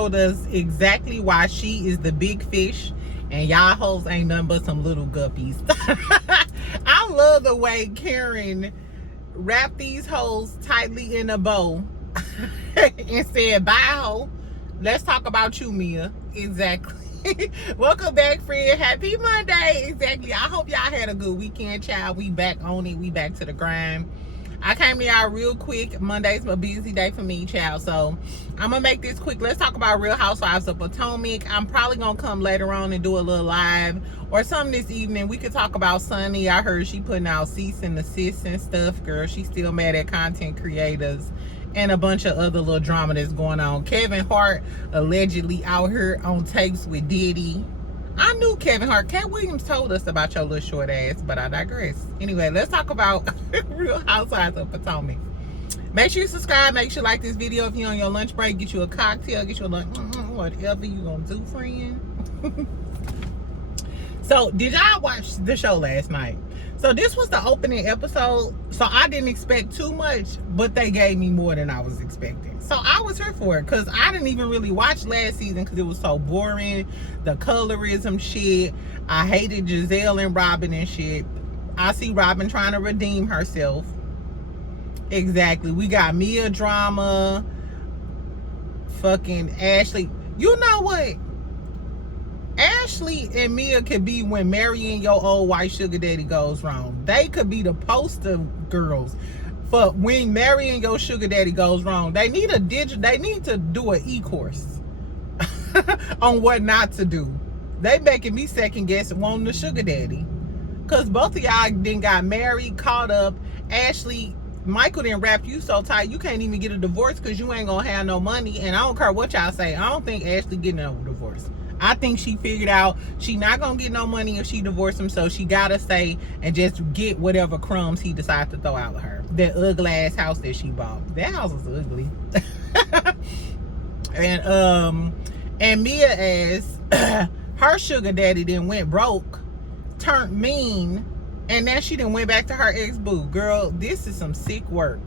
told us exactly why she is the big fish and y'all hoes ain't nothing but some little guppies. I love the way Karyn wrapped these hoes tightly in a bow and said, bye, ho. Let's talk about you, Mia. Exactly. Welcome back, friend. Happy Monday. Exactly. I hope y'all had a good weekend, child. We back on it. We back to the grind. I came to y'all real quick. Monday's a busy day for me, child. So I'm gonna make this quick. Let's talk about Real Housewives of Potomac. I'm probably gonna come later on and do a little live or something this evening. We could talk about Sunny. I heard she putting out cease and desist and stuff. Girl, she's still mad at content creators and a bunch of other little drama that's going on. Kevin Hart allegedly out here on tapes with Diddy. I knew Kevin Hart. Cat Williams told us about your little short ass, but I digress. Anyway, let's talk about Real Housewives of Potomac. Make sure you subscribe. Make sure you like this video. If you're on your lunch break, get you a cocktail, get you a lunch, whatever you gonna do, friend. So, did y'all watch the show last night? So, this was the opening episode. So, I didn't expect too much, but they gave me more than I was expecting. So, I was here for it because I didn't even really watch last season because it was so boring. The colorism shit. I hated Gizelle and Robin and shit. I see Robin trying to redeem herself. Exactly. We got Mia drama. Fucking Ashley. You know what? Ashley and Mia could be when marrying your old white sugar daddy goes wrong. They could be the poster girls for when marrying your sugar daddy goes wrong. They need they need to do an e-course on what not to do. They making me second guess wanting the sugar daddy. Cause both of y'all then got married, caught up. Ashley, Michael didn't wrap you so tight you can't even get a divorce because you ain't gonna have no money. And I don't care what y'all say. I don't think Ashley getting a divorce. I think she figured out she not gonna get no money if she divorced him, so she gotta stay and just get whatever crumbs he decides to throw out of her. That ugly ass house that she bought. That house was ugly. And Mia as her sugar daddy then went broke, turned mean, and then she then went back to her ex-boo. Girl, this is some sick work.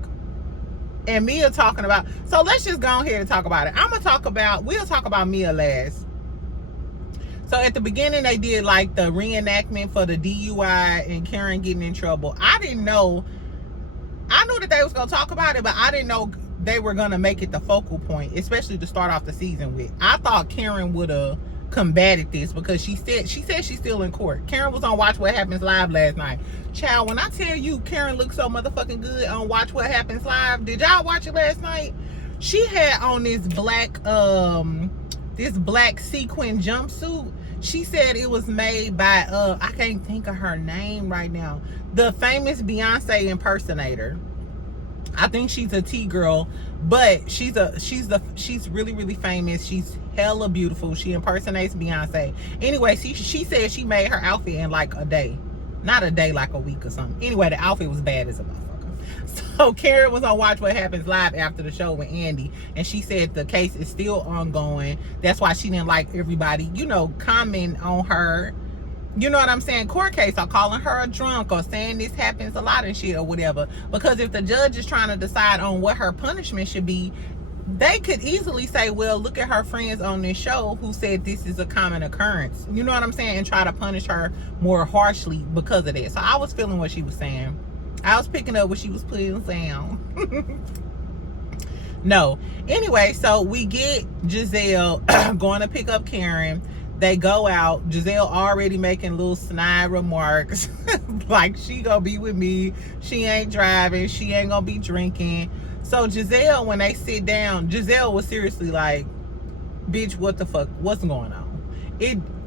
And Mia talking about, so let's just go ahead and talk about it. We'll talk about Mia last. So at the beginning, they did like the reenactment for the DUI and Karyn getting in trouble. I didn't know. I knew that they was going to talk about it, but I didn't know they were going to make it the focal point, especially to start off the season with. I thought Karyn would have combated this because she said she's still in court. Karyn was on Watch What Happens Live last night. Child, when I tell you Karyn looks so motherfucking good on Watch What Happens Live, did y'all watch it last night? She had on this black sequin jumpsuit. She said it was made by I can't think of her name right now. The famous Beyonce impersonator. I think she's a T-girl, but she's really, really famous. She's hella beautiful. She impersonates Beyonce. Anyway, she said she made her outfit in like a day. Not a day, like a week or something. Anyway, the outfit was bad as a motherfucker. So Karyn was on Watch What Happens Live after the show with Andy, and she said the case is still ongoing. That's why she didn't like everybody, comment on her, you know what I'm saying, court case, or calling her a drunk or saying this happens a lot and shit or whatever. Because if the judge is trying to decide on what her punishment should be, they could easily say, well, look at her friends on this show who said this is a common occurrence. You know what I'm saying? And try to punish her more harshly because of that. So I was feeling what she was saying. I was picking up what she was putting down. No. Anyway, so we get Gizelle going to pick up Karyn. They go out. Gizelle already making little snide remarks. Like, she gonna be with me. She ain't driving. She ain't gonna be drinking. So Gizelle, when they sit down, Gizelle was seriously like, bitch, what the fuck? What's going on?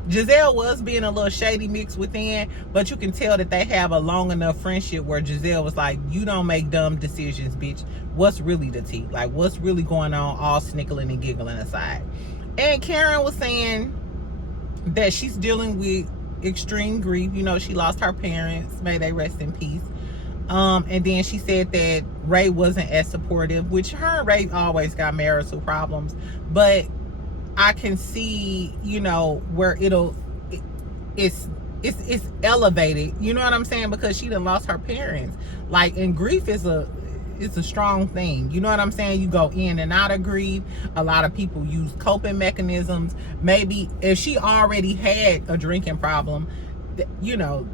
Gizelle was being a little shady mix within, but you can tell that they have a long enough friendship where Gizelle was like, you don't make dumb decisions, bitch. What's really the tea? Like, what's really going on, all snickling and giggling aside? And Karyn was saying that she's dealing with extreme grief. She lost her parents. May they rest in peace. And then she said that Ray wasn't as supportive, which her and Ray always got marital problems. But I can see, where it's elevated. You know what I'm saying? Because she done lost her parents. Like, and grief is it's a strong thing. You know what I'm saying? You go in and out of grief. A lot of people use coping mechanisms. Maybe if she already had a drinking problem, you know,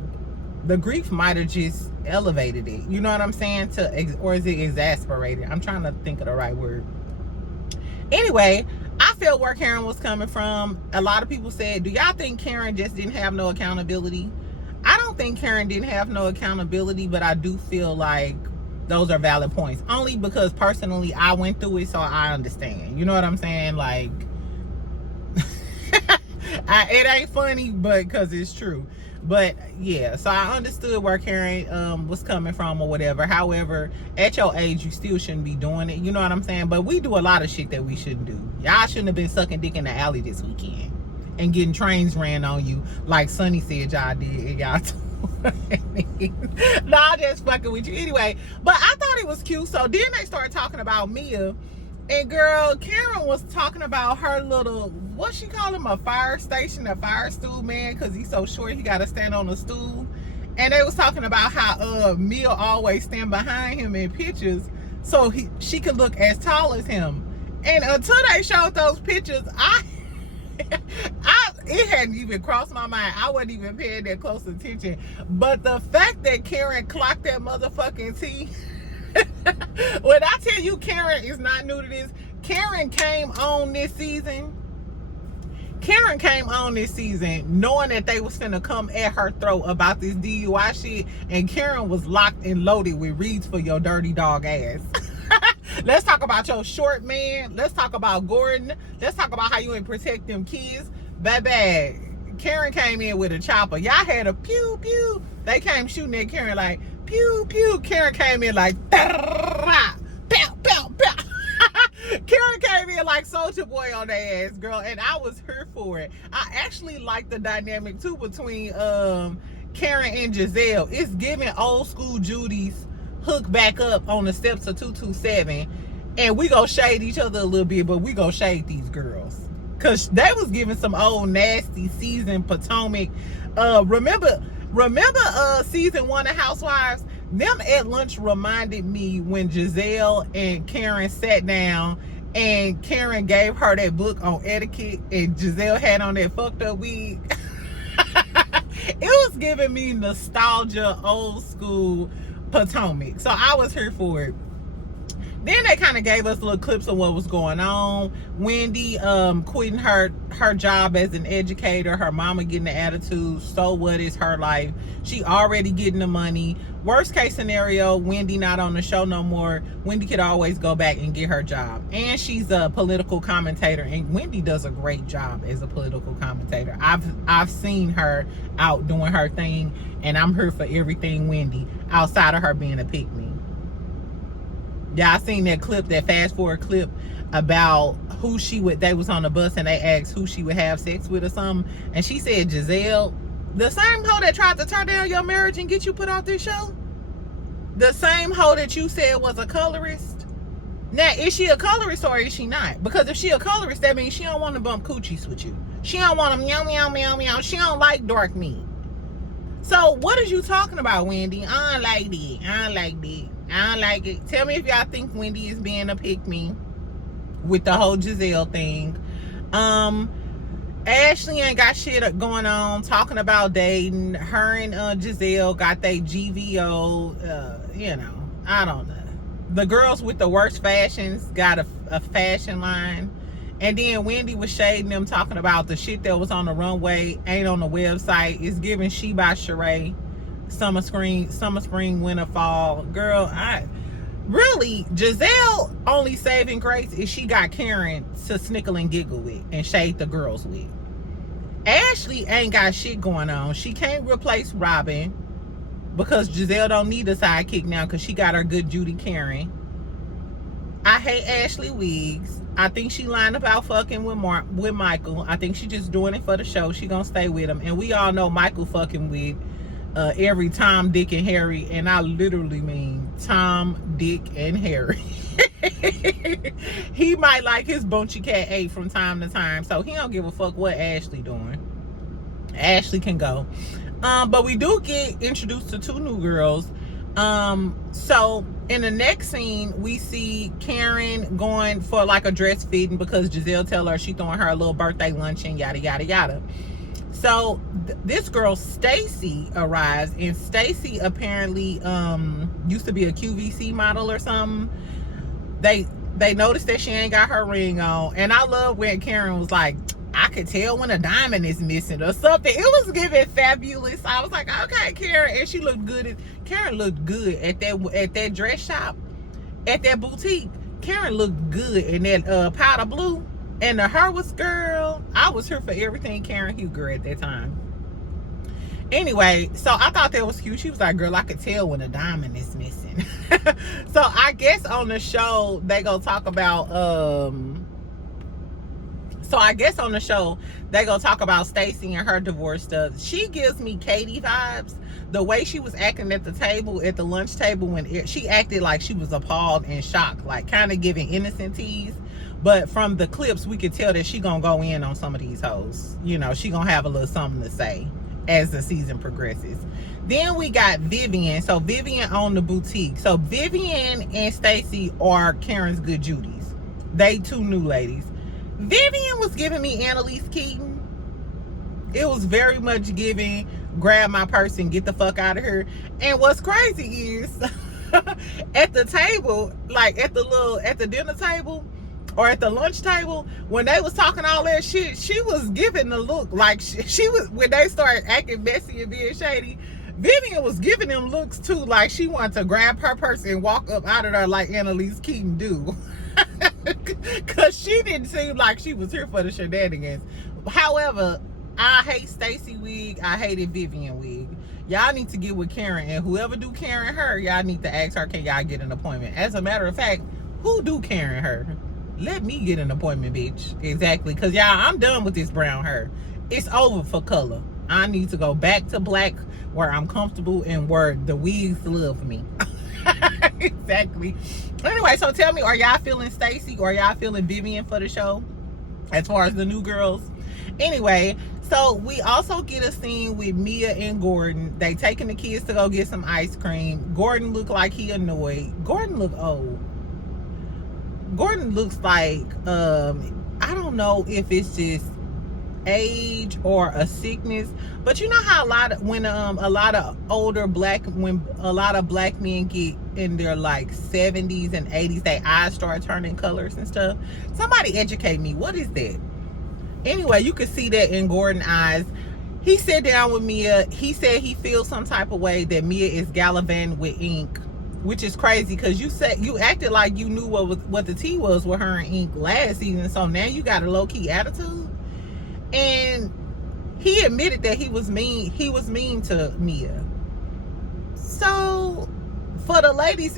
the grief might have just elevated it. You know what I'm saying? Or is it exasperated? I'm trying to think of the right word. Anyway, I felt where Karyn was coming from. A lot of people said, do y'all think Karyn just didn't have no accountability? I don't think Karyn didn't have no accountability, but I do feel like those are valid points. Only because personally I went through it, so I understand. You know what I'm saying? Like, it ain't funny, but because it's true. But yeah, so I understood where Karyn was coming from or whatever. However, at your age, you still shouldn't be doing it. You know what I'm saying? But we do a lot of shit that we shouldn't do. Y'all shouldn't have been sucking dick in the alley this weekend and getting trains ran on you like Sonny said y'all did and y'all nah, I'm just fucking with you. Anyway, but I thought it was cute. So then they started talking about Mia. And girl, Karyn was talking about her little, what she call him, a fire station, a fire stool man, because he's so short he got to stand on a stool. And they was talking about how Mia always stand behind him in pictures so she could look as tall as him. And until they showed those pictures, it hadn't even crossed my mind. I wasn't even paying that close attention. But the fact that Karyn clocked that motherfucking T, when I tell you Karyn is not new to this, Karyn came on this season knowing that they was finna come at her throat about this DUI shit, and Karyn was locked and loaded with reads for your dirty dog ass. Let's talk about your short man. Let's talk about Gordon. Let's talk about how you ain't protect them kids. Baby, Karyn came in with a chopper. Y'all had a pew pew. They came shooting at Karyn like pew pew. Karyn came in like pow pow pow. Karyn came in like Soulja Boy on their ass, girl, and I was here for it. I actually like the dynamic too between Karyn and Gizelle. It's giving old school Judy's hook back up on the steps of 227, and we go shade each other a little bit, but we go shade these girls because they was giving some old nasty season Potomac. Remember season 1 of Housewives? Them at lunch reminded me when Gizelle and Karyn sat down and Karyn gave her that book on etiquette and Gizelle had on that fucked up wig. It was giving me nostalgia, old school Potomac. So I was here for it. Then they kind of gave us little clips of what was going on. Wendy quitting her job as an educator. Her mama getting the attitude. So what is her life? She already getting the money. Worst case scenario, Wendy not on the show no more. Wendy could always go back and get her job. And she's a political commentator. And Wendy does a great job as a political commentator. I've seen her out doing her thing. And I'm here for everything Wendy, outside of her being a pick-me. Y'all seen that clip, that fast forward clip about who they was on the bus and they asked who she would have sex with or something. And she said, Gizelle, the same hoe that tried to tear down your marriage and get you put off this show? The same hoe that you said was a colorist? Now, is she a colorist or is she not? Because if she a colorist, that means she don't want to bump coochies with you. She don't want to meow, meow, meow, meow. She don't like dark meat. So what is you talking about, Wendy? I don't like that. I don't like that. I don't like it. Tell me if y'all think Wendy is being a pick-me with the whole Gizelle thing. Ashley ain't got shit going on, talking about dating. Her and Gizelle got they GVO. You know, I don't know. The girls with the worst fashions got a fashion line. And then Wendy was shading them, talking about the shit that was on the runway ain't on the website. It's giving She by Sheree. Summer, spring, winter, fall. Girl, Gizelle only saving grace is she got Karyn to snickle and giggle with and shade the girls with. Ashley ain't got shit going on. She can't replace Robin because Gizelle don't need a sidekick now because she got her good Judy Karyn. I hate Ashley wigs. I think she lying about fucking with Michael. I think she just doing it for the show. She gonna stay with him. And we all know Michael fucking with every Tom, Dick, and Harry. And I literally mean Tom, Dick, and Harry. He might like his Bunchy Cat 8 from time to time. So he don't give a fuck what Ashley doing. Ashley can go. But we do get introduced to two new girls. So In the next scene, we see Karyn going for like a dress fitting because Gizelle tell her she throwing her a little birthday luncheon, yada, yada, yada. So this girl, Stacy, arrives, and Stacy apparently used to be a QVC model or something. They noticed that she ain't got her ring on, and I love when Karyn was like, I could tell when a diamond is missing or something. It was giving fabulous. I was like, okay, Karyn, and she looked good. Karyn looked good at that dress shop, at that boutique. Karyn looked good in that powder blue, and the hair was, girl, I was here for everything Karyn Huger at that time. Anyway, so I thought that was cute. She was like, girl, I could tell when a diamond is missing. So I guess on the show they go talk about Stacey and her divorce stuff. She gives me Katie vibes. The way she was acting at the table, at the lunch table, when she acted like she was appalled and shocked, like kind of giving innocent tease. But from the clips, we could tell that she gonna go in on some of these hoes. You know, she gonna have a little something to say as the season progresses. Then we got Vivien. So Vivien owned the boutique. So Vivien and Stacey are Karyn's good Judies. They two new ladies. Vivien was giving me Annalise Keaton. It was very much giving, grab my purse and get the fuck out of here. And what's crazy is at the table, like at the dinner table or at the lunch table, when they was talking all that shit, she was giving the look like she was, when they started acting messy and being shady, Vivien was giving them looks too, like she wanted to grab her purse and walk up out of there like Annalise Keaton do. Cause she didn't seem like she was here for the shenanigans. However, I hate Stacey wig. I hated Vivien wig. Y'all need to get with Karyn, and whoever do Karyn her, y'all need to ask her, can y'all get an appointment? As a matter of fact, who do Karyn her? Let me get an appointment, bitch. Exactly. Because, y'all, I'm done with this brown hair. It's over for color. I need to go back to black where I'm comfortable and where the wigs love me. Exactly. Anyway, so tell me, are y'all feeling Stacey or y'all feeling Vivien for the show as far as the new girls? Anyway, so we also get a scene with Mia and Gordon. They taking the kids to go get some ice cream. Gordon looked like he annoyed. Gordon looked old. Gordon looks like, I don't know if it's just age or a sickness, but you know how when a lot of black men get in their like 70s and 80s, their eyes start turning colors and stuff. Somebody educate me, what is that? Anyway, you could see that in Gordon's eyes. He sat down with Mia. He said he feels some type of way that Mia is gallivanting with ink, which is crazy because you acted like you knew what the tea was with her and ink last season, so now you got a low-key attitude. And he admitted that he was mean to Mia. So for the ladies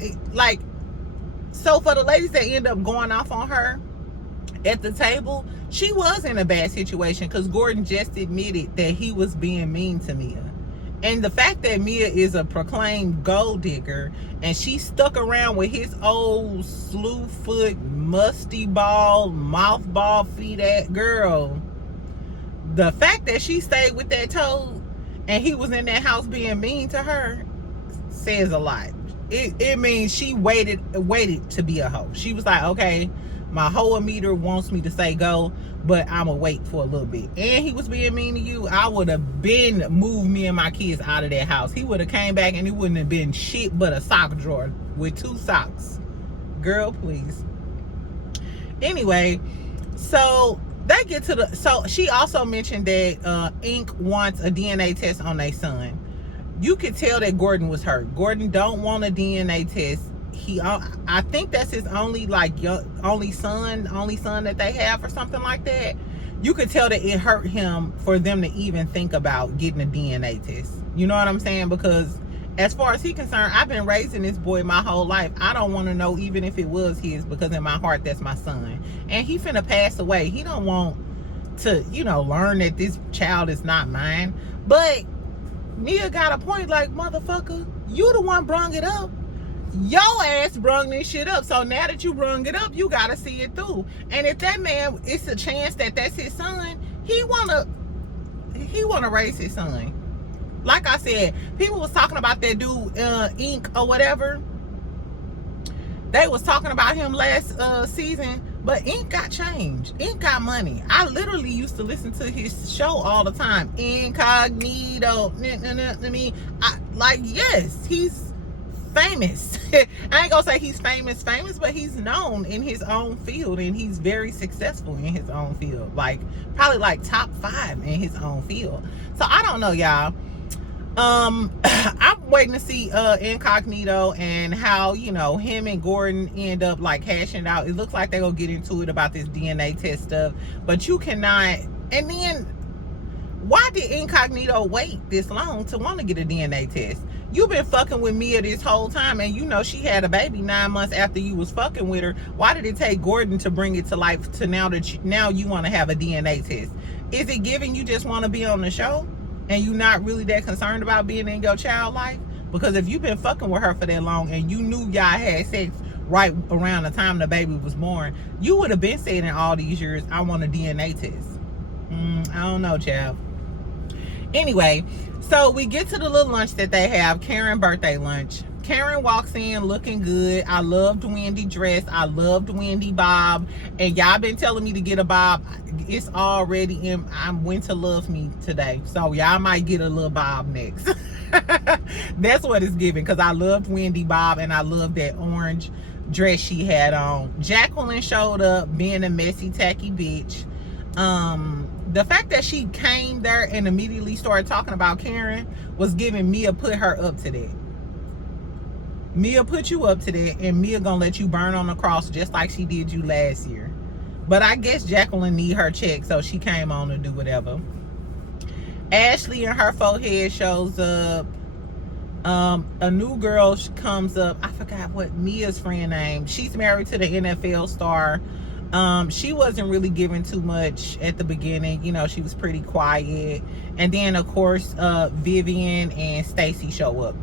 that end up going off on her at the table, she was in a bad situation because Gordon just admitted that he was being mean to Mia. And the fact that Mia is a proclaimed gold digger and she stuck around with his old slew foot, musty ball, mouth ball feet at girl. The fact that she stayed with that toad and he was in that house being mean to her says a lot. It means she waited to be a hoe. She was like, okay, my hoe meter wants me to say go, but I'ma wait for a little bit. And he was being mean to you. I would have been moved me and my kids out of that house. He would have came back and it wouldn't have been shit but a sock drawer with 2 socks. Girl, please. Anyway, so they get to so she also mentioned that Ink wants a DNA test on their son. You could tell that Gordon was hurt. Gordon don't want a DNA test. I think that's his only son that they have or something like that. You could tell that it hurt him for them to even think about getting a DNA test. You know what I'm saying? Because as far as he's concerned, I've been raising this boy my whole life. I don't want to know even if it was his, because in my heart, that's my son. And he finna pass away. He don't want to, learn that this child is not mine. But Mia got a point, like, motherfucker, you the one brung it up. Your ass brung this shit up. So now that you brung it up, you gotta see it through. And if that man, it's a chance that that's his son, he wanna raise his son. Like I said, people was talking about that dude, Ink or whatever. They was talking about him last season, but Ink got changed. Ink got money. I literally used to listen to his show all the time. Incognito. Yes, he's famous. I ain't gonna say he's famous, but he's known in his own field, and he's very successful in his own field. Like, probably like top 5 in his own field. So I don't know, y'all. I'm waiting to see Incognito and how, you know, him and Gordon end up like hashing out. It looks like they're gonna get into it about this DNA test stuff, but you cannot. And then why did Incognito wait this long to want to get a DNA test? You've been fucking with Mia this whole time, and you know she had a baby 9 months after you was fucking with her. Why did it take Gordon to bring it to life to now you want to have a DNA test? Is it giving you just want to be on the show and you not really that concerned about being in your child life? Because if you've been fucking with her for that long and you knew y'all had sex right around the time the baby was born, you would have been saying in all these years, I want a DNA test. I don't know, child. Anyway, so we get to the little lunch that they have, Karyn birthday lunch. Karyn walks in looking good. I loved Wendy dress. I loved Wendy bob. And y'all been telling me to get a bob. It's already in. I'm Winter Love Me today. So y'all might get a little bob next. That's what it's giving, because I loved Wendy bob and I loved that orange dress she had on. Jacqueline showed up being a messy, tacky bitch. The fact that she came there and immediately started talking about Karyn was giving Mia put her up to that. Mia put you up to that, and Mia gonna let you burn on the cross just like she did you last year. But I guess Jacqueline need her check, so she came on to do whatever. Ashley and her forehead shows up. A new girl comes up. I forgot what Mia's friend name. She's married to the NFL star. She wasn't really giving too much at the beginning. You know, she was pretty quiet. And then, of course, Vivien and Stacy show up.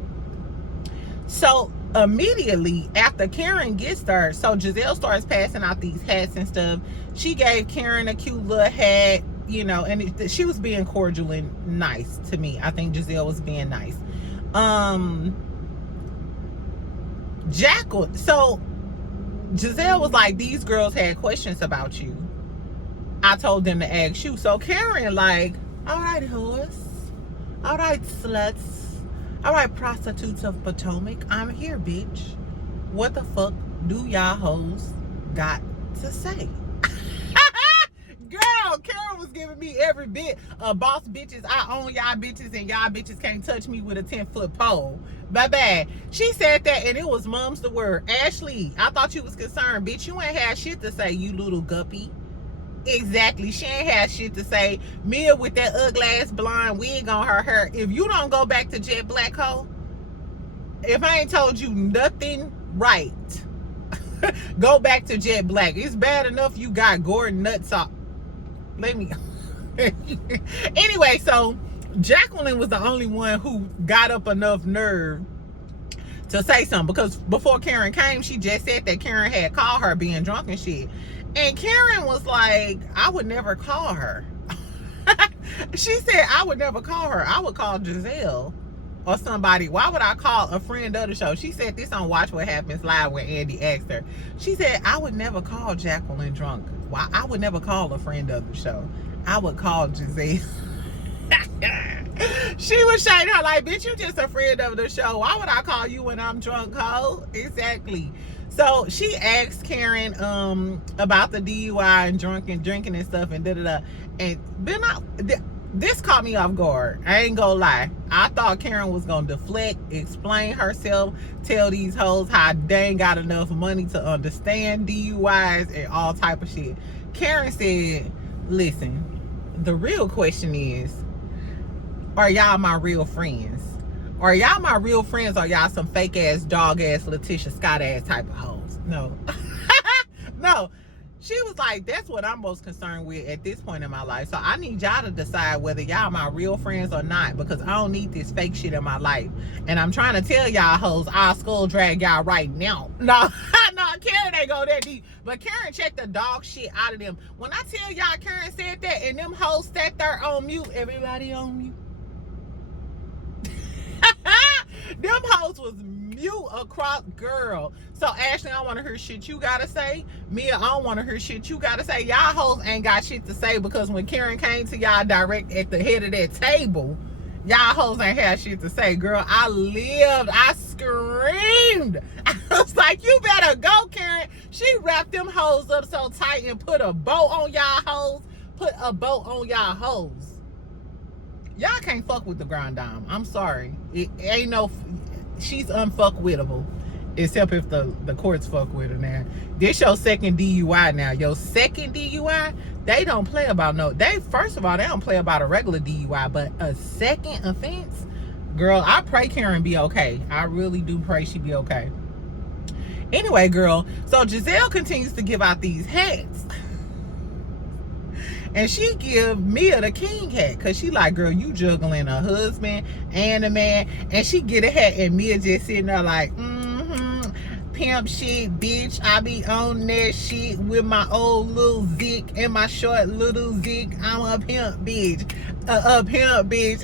So immediately after Karyn gets there, so Gizelle starts passing out these hats and stuff. She gave Karyn a cute little hat, you know, and she was being cordial and nice to me. I think Gizelle was being nice. So Gizelle was like, these girls had questions about you. I told them to ask you. So Karyn like, all right, whores. All right, sluts. All right, prostitutes of Potomac. I'm here, bitch. What the fuck do y'all hoes got to say? Girl, Karyn was giving me every bit of boss bitches. I own y'all bitches, and y'all bitches can't touch me with a 10-foot pole. Bye-bye. She said that, and it was mum's the word. Ashley, I thought you was concerned. Bitch, you ain't had shit to say, you little guppy. Exactly. She ain't had shit to say. Mia with that ugly ass blonde wig on her hair. If you don't go back to jet black hoe, if I ain't told you nothing right, go back to jet black. It's bad enough you got Gordon nuts off. Let me anyway, so Jacqueline was the only one who got up enough nerve to say something, because before Karyn came, she just said that Karyn had called her being drunk and shit. And Karyn was like, I would never call her. She said, I would never call her. I would call Gizelle or somebody. Why would I call a friend of the show? She said this on Watch What Happens Live when Andy asked her. She said, I would never call Jacqueline drunk. Why? I would never call a friend of the show. I would call Gizelle. She was shading her like, bitch, you just a friend of the show. Why would I call you when I'm drunk, ho? Exactly. So she asked Karyn about the DUI and drinking and stuff and da-da-da. And this caught me off guard. I ain't gonna lie. I thought Karyn was gonna deflect, explain herself, tell these hoes how they ain't got enough money to understand DUIs and all type of shit. Karyn said, listen, the real question is, are y'all my real friends? Are y'all my real friends, or y'all some fake ass, dog ass, Letitia Scott ass type of hoes? No. No. She was like, that's what I'm most concerned with at this point in my life. So I need y'all to decide whether y'all my real friends or not, because I don't need this fake shit in my life. And I'm trying to tell y'all hoes, I'll skull drag y'all right now. No, no, Karyn ain't go that deep. But Karyn checked the dog shit out of them. When I tell y'all Karyn said that and them hoes sat there on mute, everybody on mute. Them hoes was mute across, girl. So Ashley, I don't want to hear shit you gotta say. Mia, I don't want to hear shit you gotta say. Y'all hoes ain't got shit to say because when Karyn came to y'all direct at the head of that table, y'all hoes ain't had shit to say. Girl, I lived. I screamed. I was like, you better go, Karyn. She wrapped them hoes up so tight and put a bow on y'all hoes. Put a bow on y'all hoes. Y'all can't fuck with the Grand Dame. I'm sorry. It ain't no... She's unfuckwittable. Except if the courts fuck with her now. This your second DUI now. Your second DUI, they don't play about no... First of all, they don't play about a regular DUI, but a second offense? Girl, I pray Karyn be okay. I really do pray she be okay. Anyway, girl, so Gizelle continues to give out these hats. And she give Mia the king hat because she like, girl, you juggling a husband and a man. And she get a hat and Mia just sitting there like, pimp shit, bitch. I be on that shit with my old little zick and my short little zick. I'm a pimp, bitch. A pimp, bitch.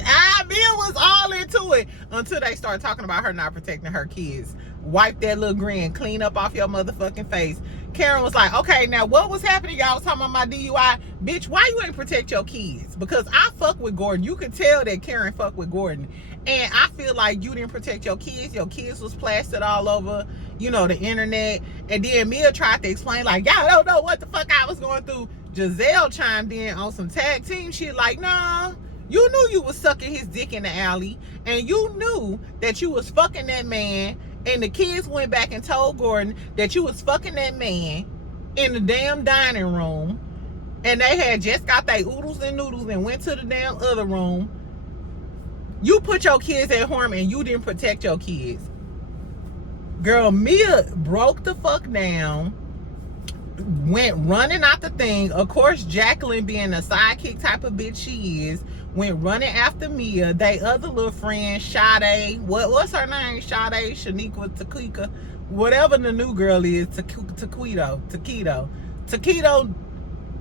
Mia was all into it until they start talking about her not protecting her kids. Wipe that little grin clean up off your motherfucking face. Karyn was like, okay, now what was happening? Y'all was talking about my DUI. Bitch, why you ain't protect your kids? Because I fuck with Gordon. You could tell that Karyn fuck with Gordon. And I feel like you didn't protect your kids. Your kids was plastered all over, you know, the internet. And then Mia tried to explain, like, y'all don't know what the fuck I was going through. Gizelle chimed in on some tag team shit like, nah, you knew you was sucking his dick in the alley. And you knew that you was fucking that man. And the kids went back and told Gordon that you was fucking that man in the damn dining room. And they had just got their oodles and noodles and went to the damn other room. You put your kids at home and you didn't protect your kids. Girl, Mia broke the fuck down. Went running out the thing. Of course, Jacqueline, being a sidekick type of bitch she is, went running after Mia. They other little friend, Sade, what's her name? Sade, Shaniqua, Taquita, whatever the new girl is, Taquito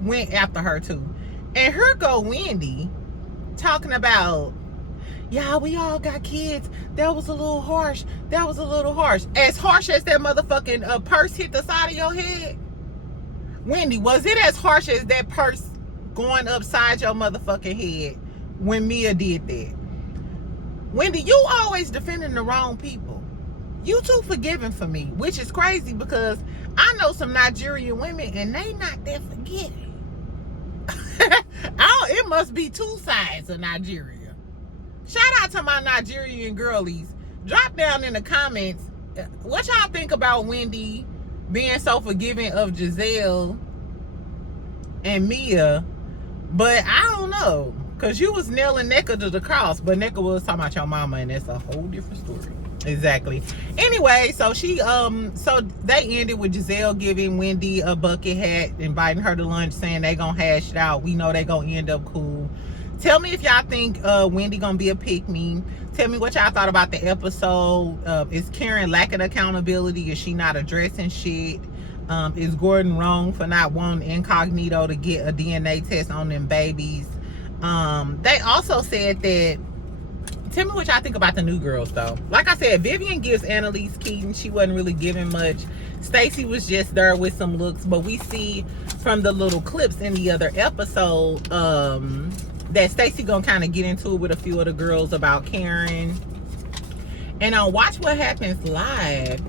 went after her too. And here go Wendy talking about, yeah, we all got kids. That was a little harsh. That was a little harsh. As harsh as that motherfucking purse hit the side of your head. Wendy, was it as harsh as that purse going upside your motherfucking head when Mia did that? Wendy, you always defending the wrong people. You too forgiving for me, which is crazy because I know some Nigerian women and they not that forgiving. It must be two sides of Nigeria. Shout out to my Nigerian girlies. Drop down in the comments what y'all think about Wendy being so forgiving of Gizelle and Mia. But I don't know, because you was nailing Nneka to the cross, but Nneka was talking about your mama, and that's a whole different story. Exactly. Anyway, so so they ended with Gizelle giving Wendy a bucket hat, inviting her to lunch, saying they gonna hash it out. We know they gonna end up cool. Tell me if y'all think Wendy gonna be a pick-me. Tell me what y'all thought about the episode. Is Karyn lacking accountability? Is she not addressing shit? Is Gordon wrong for not wanting Incognito to get a DNA test on them babies? They also said that, tell me what y'all think about the new girls though. Like I said, Vivien gives Annalise Keaton. She wasn't really giving much. Stacey was just there with some looks, but we see from the little clips in the other episode that Stacey gonna kind of get into it with a few of the girls about Karyn. And on Watch What Happens Live,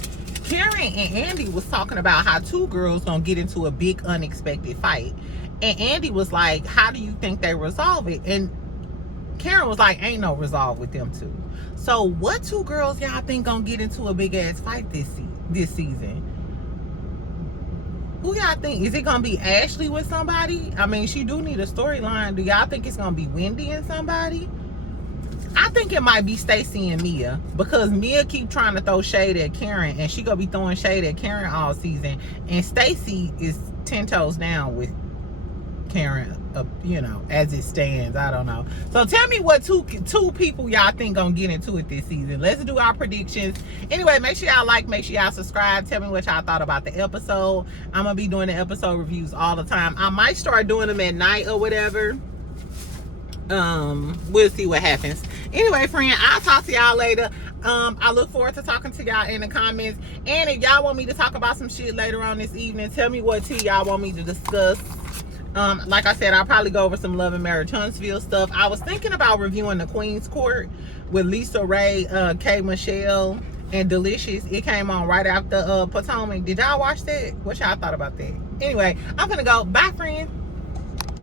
Karyn and Andy was talking about how two girls gonna get into a big unexpected fight. And Andy was like, how do you think they resolve it? And Karyn was like, ain't no resolve with them two. So what two girls y'all think gonna get into a big ass fight this season? Who y'all think? Is it gonna be Ashley with somebody? I mean, she do need a storyline. Do y'all think it's gonna be Wendy and somebody? I think it might be Stacey and Mia, because Mia keep trying to throw shade at Karyn, and she gonna be throwing shade at Karyn all season. And Stacey is 10 toes down with Karyn, you know, as it stands. I don't know. So tell me what two people y'all think gonna get into it this season. Let's do our predictions. Anyway, make sure y'all like, make sure y'all subscribe. Tell me what y'all thought about the episode. I'm gonna be doing the episode reviews all the time. I might start doing them at night or whatever. We'll see what happens. Anyway, friend, I'll talk to y'all later. I look forward to talking to y'all in the comments. And if y'all want me to talk about some shit later on this evening, tell me what tea y'all want me to discuss. Like I said, I'll probably go over some Love and Marriage Huntsville stuff. I was thinking about reviewing the Queen's Court with Lisa Ray, K. Michelle, and Delicious. It came on right after Potomac. Did y'all watch that? What y'all thought about that? Anyway, I'm gonna go. Bye, friend.